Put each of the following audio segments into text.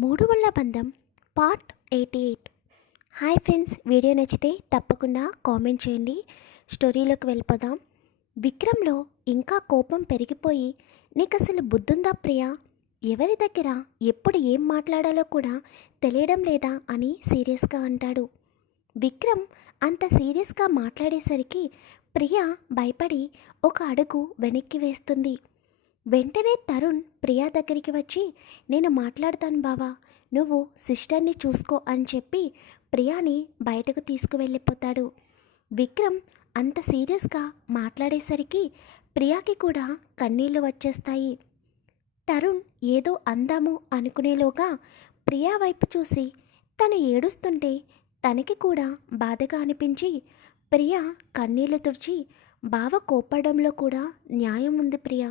మూడు వల్ల బంధం part eighty eight. Hi friends video నచ్చితే తప్పకుండా కామెంట్ చేయండి. స్టోరీలోకి వెళ్ళిపోదాం. విక్రమ్లో ఇంకా కోపం పెరిగిపోయి నీకు అసలు బుద్ధుందా ప్రియా? ఎవరి దగ్గర? ఎప్పుడు ఏం మాట్లాడాలో కూడా తెలియడం లేదా? అని సీరియస్గా అంటాడు. విక్రమ్ అంత సీరియస్గా మాట్లాడేసరికి ప్రియా భయపడి ఒక అడుగు వెనక్కి వేస్తుంది. వెంటనే తరుణ్ ప్రియా దగ్గరికి వచ్చి నేను మాట్లాడతాను బావా నువ్వు సిస్టర్ని చూసుకో అని చెప్పి ప్రియాని బయటకు తీసుకువెళ్ళిపోతాడు. విక్రమ్ అంత సీరియస్గా మాట్లాడేసరికి ప్రియాకి కూడా కన్నీళ్ళు వచ్చేస్తాయి. తరుణ్ ఏదో అందాము అనుకునేలోగా ప్రియా వైపు చూసి తను ఏడుస్తుంటే తనకి కూడా బాధగా అనిపించి ప్రియా కన్నీళ్ళు తుడిచి బావ కోప్పడంలో కూడా న్యాయం ఉంది ప్రియా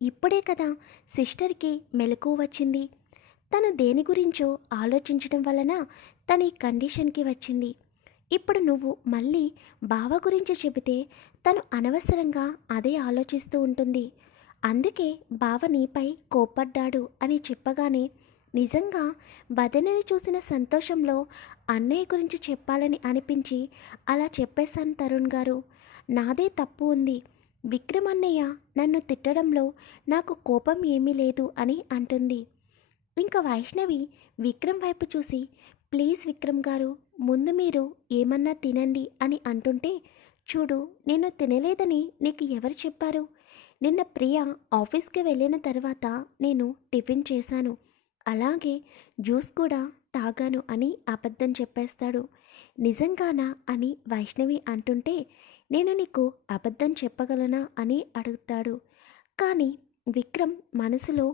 ఇప్పుడే కదా సిస్టర్కి మెలకు వచ్చింది. తను దేని గురించో ఆలోచించడం వలన తన ఈ కండిషన్కి వచ్చింది. ఇప్పుడు నువ్వు మళ్ళీ బావ గురించి చెబితే తను అనవసరంగా అదే ఆలోచిస్తూ ఉంటుంది. అందుకే బావ నీపై కోప్పడ్డాడు అని చెప్పగానే నిజంగా వదనని చూసిన సంతోషంలో అన్నయ్య గురించి చెప్పాలని అనిపించి అలా చెప్పేశాను తరుణ్ గారు. నాదే తప్పు ఉంది. విక్రమన్నయ్య నన్ను తిట్టడంలో నాకు కోపం ఏమీ లేదు అని అంటుంది. ఇంకా వైష్ణవి విక్రమ్ వైపు చూసి ప్లీజ్ విక్రమ్ గారు ముందు మీరు ఏమన్నా తినండి అని అంటుంటే చూడు నేను తినలేదని నీకు ఎవరు చెప్పారు? నిన్న ప్రియ ఆఫీస్కి వెళ్ళిన తర్వాత నేను టిఫిన్ చేశాను. అలాగే జ్యూస్ కూడా తాగాను అని అబద్ధం చెప్పేస్తాడు. నిజంగానా అని వైష్ణవి అంటుంటే నేను నీకు అబద్ధం చెప్పగలనా అని అడుగుతాడు. కానీ విక్రమ్ మనసులో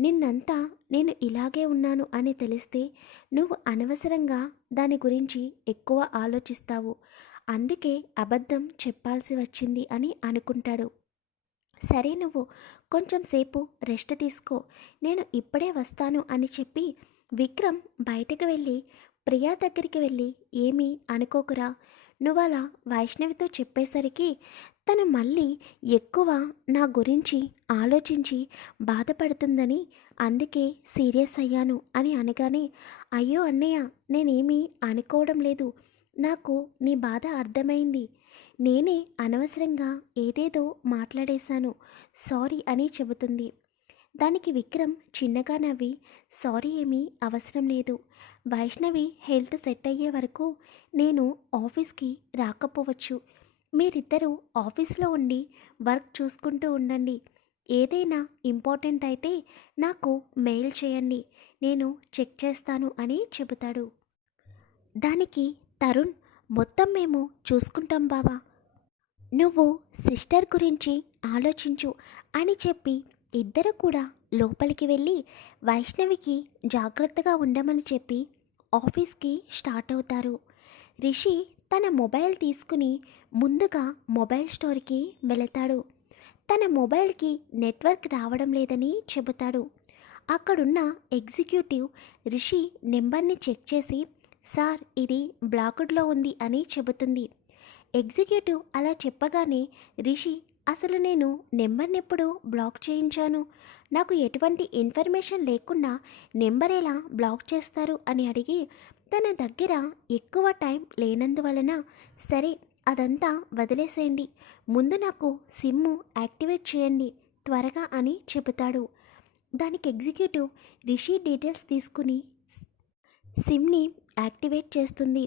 నిన్నంతా నేను ఇలాగే ఉన్నాను అని తెలిస్తే నువ్వు అనవసరంగా దాని గురించి ఎక్కువ ఆలోచిస్తావు. అందుకే అబద్ధం చెప్పాల్సి వచ్చింది అని అనుకుంటాడు. సరే నువ్వు కొంచెం సేపు రెస్ట్ తీసుకో. నేను ఇప్పుడే వస్తాను అని చెప్పి విక్రమ్ బయటకు వెళ్ళి ప్రియా దగ్గరికి వెళ్ళి ఏమీ అనుకోకురా. నువ్వు అలా వైష్ణవితో చెప్పేసరికి తను మళ్ళీ ఎక్కువ నా గురించి ఆలోచించి బాధపడుతుందని అందుకే సీరియస్ అయ్యాను అని అనగానే అయ్యో అన్నయ్య నేనేమీ అనుకోవడం లేదు. నాకు నీ బాధ అర్థమైంది. నేనే అనవసరంగా ఏదేదో మాట్లాడేశాను. సారీ అని చెబుతుంది. దానికి విక్రమ్ చిన్నగా నవ్వి సారీ ఏమీ అవసరం లేదు. వైష్ణవి హెల్త్ సెట్ అయ్యే వరకు నేను ఆఫీస్కి రాకపోవచ్చు. మీరిద్దరూ ఆఫీస్లో ఉండి వర్క్ చూసుకుంటూ ఉండండి. ఏదైనా ఇంపార్టెంట్ అయితే నాకు మెయిల్ చేయండి. నేను చెక్ చేస్తాను అని చెబుతాడు. దానికి తరుణ్ మొత్తం మేము చూసుకుంటాం బావా. నువ్వు సిస్టర్ గురించి ఆలోచించు అని చెప్పి ఇద్దరు కూడా లోపలికి వెళ్ళి వైష్ణవికి జాగ్రత్తగా ఉండమని చెప్పి ఆఫీస్కి స్టార్ట్ అవుతారు. రిషి తన మొబైల్ తీసుకుని ముందుగా మొబైల్ స్టోర్కి వెళతాడు. తన మొబైల్కి నెట్వర్క్ రావడం లేదని చెబుతాడు. అక్కడున్న ఎగ్జిక్యూటివ్ రిషి నెంబర్ని చెక్ చేసి సార్ ఇది బ్లాక్డ్లో ఉంది అని చెబుతుంది. ఎగ్జిక్యూటివ్ అలా చెప్పగానే రిషి అసలు నేను నెంబర్ని ఎప్పుడు బ్లాక్ చేయించాను? నాకు ఎటువంటి ఇన్ఫర్మేషన్ లేకుండా నెంబర్ ఎలా బ్లాక్ చేస్తారు అని అడిగి తన దగ్గర ఎక్కువ టైం లేనందువలన సరే అదంతా వదిలేసేయండి. ముందు నాకు సిమ్ము యాక్టివేట్ చేయండి త్వరగా అని చెబుతాడు. దానికి ఎగ్జిక్యూటివ్ రిషి డీటెయిల్స్ తీసుకుని సిమ్ని యాక్టివేట్ చేస్తుంది.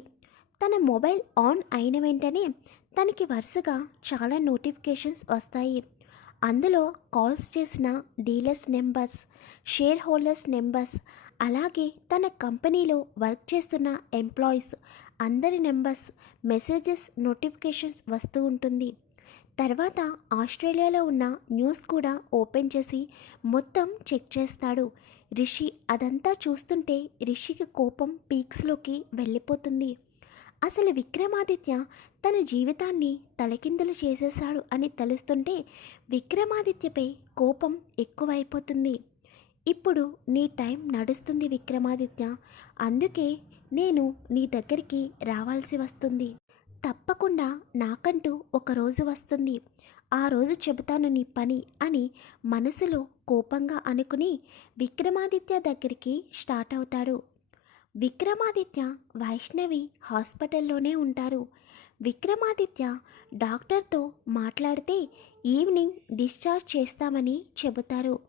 తన మొబైల్ ఆన్ అయిన వెంటనే తనకి వరుసగా చాలా నోటిఫికేషన్స్ వస్తాయి. అందులో కాల్స్ చేసిన dealers numbers shareholders numbers అలాగే తన కంపెనీలో వర్క్ చేస్తున్న ఎంప్లాయీస్ అందరి నెంబర్స్ మెసేజెస్ నోటిఫికేషన్స్ వస్తూ ఉంటుంది. తర్వాత ఆస్ట్రేలియాలో ఉన్న న్యూస్ కూడా ఓపెన్ చేసి మొత్తం చెక్ చేస్తాడు. రిషి అదంతా చూస్తుంటే రిషికి కోపం పీక్స్లోకి వెళ్ళిపోతుంది. అసలు విక్రమాదిత్య తన జీవితాన్ని తలకిందులు చేసేశాడు అని తెలుస్తుంటే విక్రమాదిత్యపై కోపం ఎక్కువైపోతుంది. ఇప్పుడు నీ టైం నడుస్తుంది విక్రమాదిత్య. అందుకే నేను నీ దగ్గరికి రావాల్సి వస్తుంది. తప్పకుండా నాకంటూ ఒక రోజు వస్తుంది. ఆ రోజు చెబుతాను నీ పని అని మనసులో కోపంగా అనుకుని విక్రమాదిత్య దగ్గరికి స్టార్ట్ అవుతాడు. విక్రమాదిత్య వైష్ణవి హాస్పిటల్లోనే ఉంటారు. విక్రమాదిత్య డాక్టర్తో మాట్లాడితే ఈవినింగ్ డిశ్చార్జ్ చేస్తామని చెబుతారు.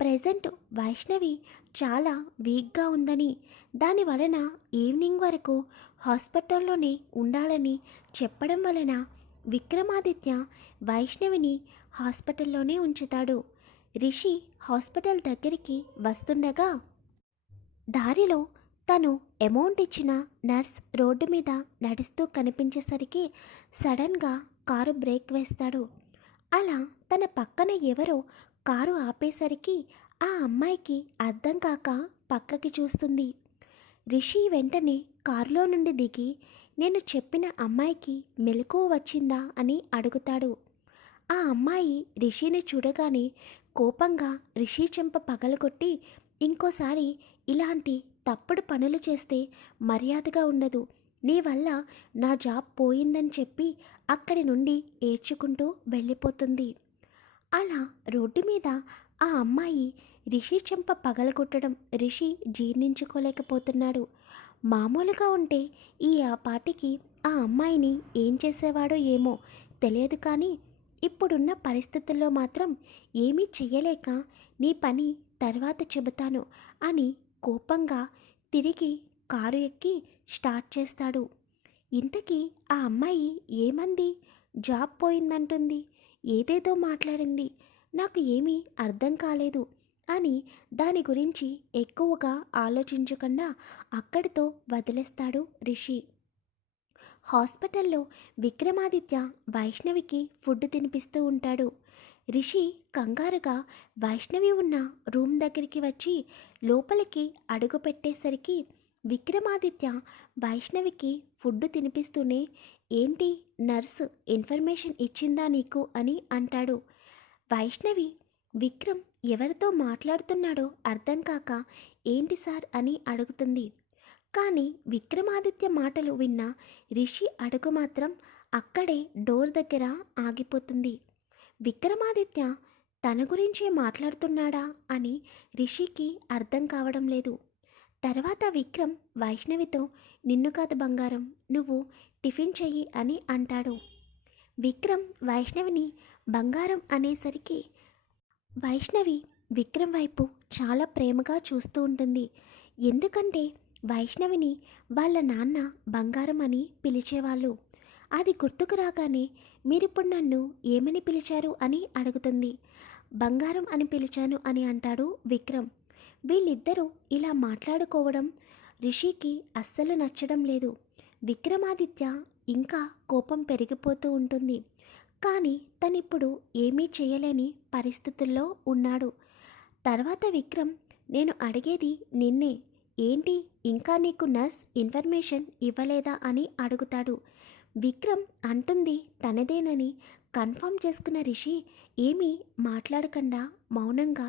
ప్రజెంట్ వైష్ణవి చాలా వీక్గా ఉందని దాని వలన ఈవినింగ్ వరకు హాస్పిటల్లోనే ఉండాలని చెప్పడం వలన విక్రమాదిత్య వైష్ణవిని హాస్పిటల్లోనే ఉంచుతాడు. రిషి హాస్పిటల్ దగ్గరికి వస్తుండగా దారిలో తను అమౌంట్ ఇచ్చిన నర్స్ రోడ్డు మీద నడుస్తూ కనిపించేసరికి సడన్గా కారు బ్రేక్ వేస్తాడు. అలా తన పక్కన ఎవరో కారు ఆపేసరికి ఆ అమ్మాయికి అర్థం కాక పక్కకి చూస్తుంది. రిషి వెంటనే కారులో నుండి దిగి నేను చెప్పిన అమ్మాయికి మెలకువ వచ్చిందా? అని అడుగుతాడు. ఆ అమ్మాయి రిషిని చూడగానే కోపంగా రిషి చెంప పగలగొట్టి ఇంకోసారి ఇలాంటి తప్పుడు పనులు చేస్తే మర్యాదగా ఉండదు. నీ వల్ల నా జాబ్ పోయిందని చెప్పి అక్కడి నుండి ఏడ్చుకుంటూ వెళ్ళిపోతుంది. అలా రోడ్డు మీద ఆ అమ్మాయి రిషి చెంప పగలగొట్టడం రిషి జీర్ణించుకోలేకపోతున్నాడు. మామూలుగా ఉంటే ఈ ఆ పాటికి ఆ అమ్మాయిని ఏం చేసేవాడో ఏమో తెలియదు కానీ ఇప్పుడున్న పరిస్థితుల్లో మాత్రం ఏమీ చెయ్యలేక నీ పని తర్వాత చెబుతాను అని కోపంగా తిరిగి కారు ఎక్కి స్టార్ట్ చేస్తాడు. ఇంతకీ ఆ అమ్మాయి ఏమంది? జాబ్ పోయిందంటుంది. ఏదేదో మాట్లాడింది. నాకు ఏమీ అర్థం కాలేదు అని దాని గురించి ఎక్కువగా ఆలోచించకుండా అక్కడితో వదిలేస్తాడు రిషి. హాస్పిటల్లో విక్రమాదిత్య వైష్ణవికి ఫుడ్ తినిపిస్తూ ఉంటాడు. రిషి కంగారుగా వైష్ణవి ఉన్న రూమ్ దగ్గరికి వచ్చి లోపలికి అడుగు పెట్టేసరికి విక్రమాదిత్య వైష్ణవికి ఫుడ్ తినిపిస్తూనే ఏంటి నర్సు ఇన్ఫర్మేషన్ ఇచ్చిందా నీకు? అని అంటాడు. వైష్ణవి విక్రమ్ ఎవరితో మాట్లాడుతున్నాడో అర్థం కాక ఏంటి సార్? అని అడుగుతుంది. కానీ విక్రమాదిత్య మాటలు విన్న రిషి అడుగు మాత్రం అక్కడే డోర్ దగ్గర ఆగిపోతుంది. విక్రమాదిత్య తన గురించే మాట్లాడుతున్నాడా అని రిషికి అర్థం కావడం లేదు. తర్వాత విక్రమ్ వైష్ణవితో నిన్ను కాదు బంగారం నువ్వు టిఫిన్ చెయ్యి అని అంటాడు. విక్రమ్ వైష్ణవిని బంగారం అనేసరికి వైష్ణవి విక్రమ్ వైపు చాలా ప్రేమగా చూస్తూ ఉంటుంది. ఎందుకంటే వైష్ణవిని వాళ్ళ నాన్న బంగారం అని పిలిచేవాళ్ళు. అది గుర్తుకు రాగానే మీరిప్పుడు నన్ను ఏమని పిలిచారు అని అడుగుతుంది. బంగారం అని పిలిచాను అని అంటాడు విక్రమ్. వీళ్ళిద్దరూ ఇలా మాట్లాడుకోవడం రిషికి అస్సలు నచ్చడం లేదు. విక్రమాదిత్య ఇంకా కోపం పెరిగిపోతూ ఉంటుంది. కానీ తనిప్పుడు ఏమీ చేయలేని పరిస్థితుల్లో ఉన్నాడు. తర్వాత విక్రమ్ నేను అడిగేది నిన్నే ఏంటి ఇంకా నీకు నర్స్ ఇన్ఫర్మేషన్ ఇవ్వలేదా అని అడుగుతాడు. విక్రమ్ అంటుంది తనదేనని. కన్ఫర్మ్ చేసుకున్న రిషి ఏమీ మాట్లాడకుండా మౌనంగా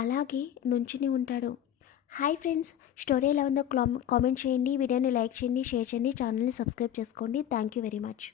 అలాగే నుంచుని ఉంటాడు. హాయ్ ఫ్రెండ్స్ స్టోరీ ఎలా ఉందో కామెంట్ చేయండి. వీడియోని లైక్ చేయండి షేర్ చేయండి. ఛానల్ని సబ్స్క్రైబ్ చేసుకోండి. Thank you very much.